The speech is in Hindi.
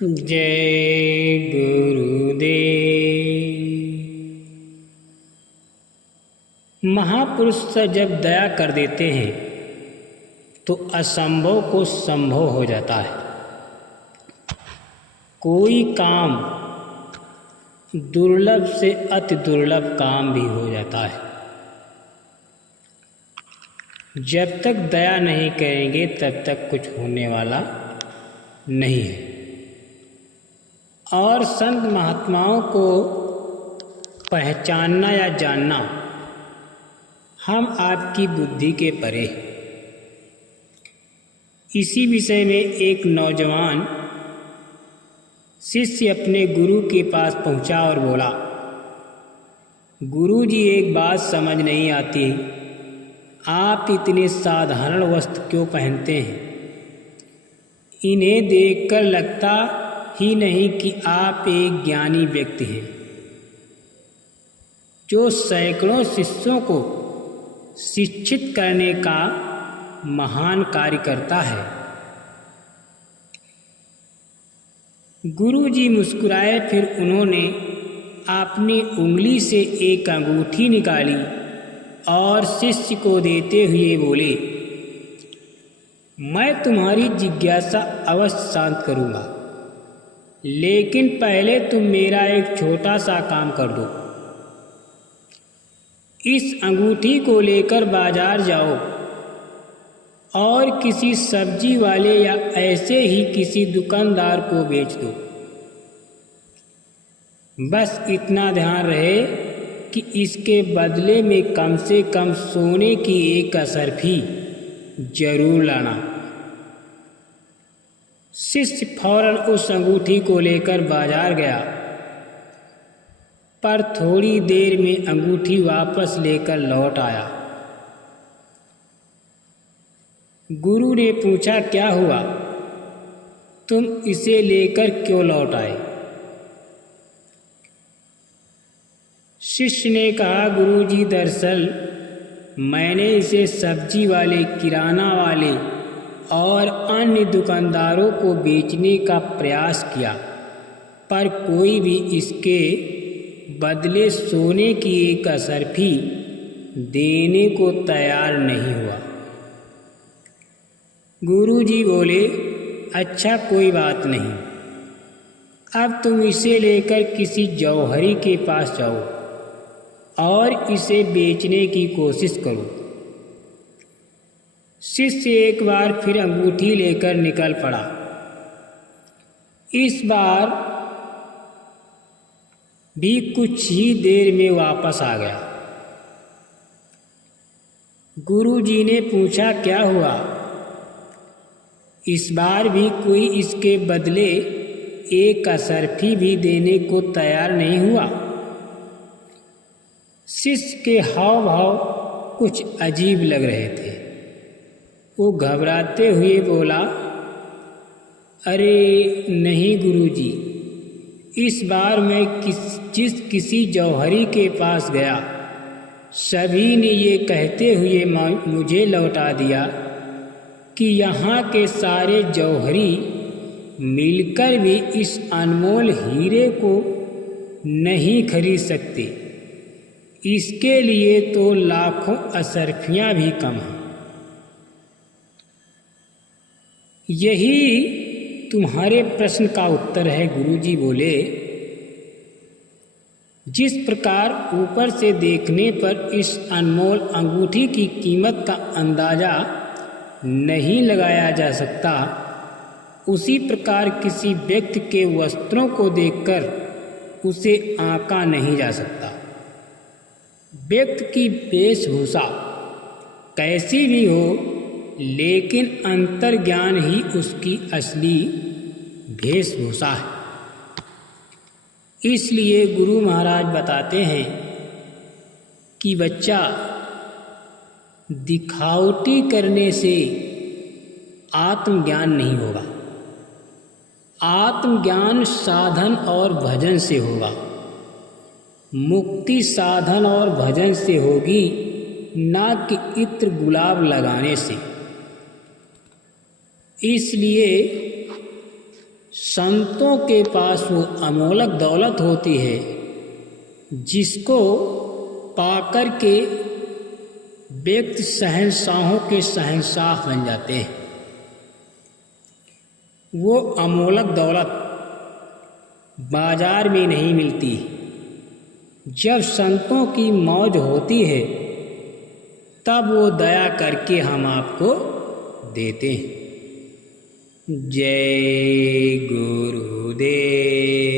जय गुरुदेव। महापुरुष से जब दया कर देते हैं तो असंभव को संभव हो जाता है। कोई काम दुर्लभ से अति दुर्लभ काम भी हो जाता है। जब तक दया नहीं करेंगे तब तक कुछ होने वाला नहीं है। और संत महात्माओं को पहचानना या जानना हम आपकी बुद्धि के परे है। इसी विषय में एक नौजवान शिष्य अपने गुरु के पास पहुंचा और बोला, गुरु जी एक बात समझ नहीं आती, आप इतने साधारण वस्त्र क्यों पहनते हैं? इन्हें देखकर लगता ही नहीं कि आप एक ज्ञानी व्यक्ति हैं जो सैकड़ों शिष्यों को शिक्षित करने का महान कार्य करता है। गुरु जी मुस्कुराए। फिर उन्होंने अपनी उंगली से एक अंगूठी निकाली और शिष्य को देते हुए बोले, मैं तुम्हारी जिज्ञासा अवश्य शांत करूँगा, लेकिन पहले तुम मेरा एक छोटा सा काम कर दो। इस अंगूठी को लेकर बाजार जाओ और किसी सब्जी वाले या ऐसे ही किसी दुकानदार को बेच दो। बस इतना ध्यान रहे कि इसके बदले में कम से कम सोने की एक असरफी जरूर लाना। शिष्य फौरन उस अंगूठी को लेकर बाजार गया, पर थोड़ी देर में अंगूठी वापस लेकर लौट आया। गुरु ने पूछा, क्या हुआ? तुम इसे लेकर क्यों लौट आए? शिष्य ने कहा, गुरु जी दरअसल मैंने इसे सब्जी वाले, किराना वाले और अन्य दुकानदारों को बेचने का प्रयास किया, पर कोई भी इसके बदले सोने की एक असरफी देने को तैयार नहीं हुआ। गुरुजी बोले, अच्छा कोई बात नहीं, अब तुम इसे लेकर किसी जौहरी के पास जाओ और इसे बेचने की कोशिश करो। शिष्य एक बार फिर अंगूठी लेकर निकल पड़ा। इस बार भी कुछ ही देर में वापस आ गया। गुरुजी ने पूछा, क्या हुआ? इस बार भी कोई इसके बदले एक असरफी भी देने को तैयार नहीं हुआ। शिष्य के हाव भाव कुछ अजीब लग रहे थे। वो घबराते हुए बोला, अरे नहीं गुरुजी, इस बार मैं किसी जौहरी के पास गया, सभी ने ये कहते हुए मुझे लौटा दिया कि यहाँ के सारे जौहरी मिलकर भी इस अनमोल हीरे को नहीं खरीद सकते। इसके लिए तो लाखों असरफियाँ भी कम हैं। यही तुम्हारे प्रश्न का उत्तर है। गुरुजी बोले, जिस प्रकार ऊपर से देखने पर इस अनमोल अंगूठी की कीमत का अंदाजा नहीं लगाया जा सकता, उसी प्रकार किसी व्यक्ति के वस्त्रों को देखकर उसे आंका नहीं जा सकता। व्यक्ति की वेशभूषा कैसी भी हो, लेकिन अंतर्ज्ञान ही उसकी असली वेशभूषा है। इसलिए गुरु महाराज बताते हैं कि बच्चा, दिखावटी करने से आत्मज्ञान नहीं होगा। आत्मज्ञान साधन और भजन से होगा। मुक्ति साधन और भजन से होगी, ना कि इत्र गुलाब लगाने से। इसलिए संतों के पास वो अमोलक दौलत होती है जिसको पाकर के व्यक्ति शहंशाहों के शहंशाह बन जाते हैं। वो अमोलक दौलत बाजार में नहीं मिलती। जब संतों की मौज होती है तब वो दया करके हम आपको देते हैं। जय गुरुदेव।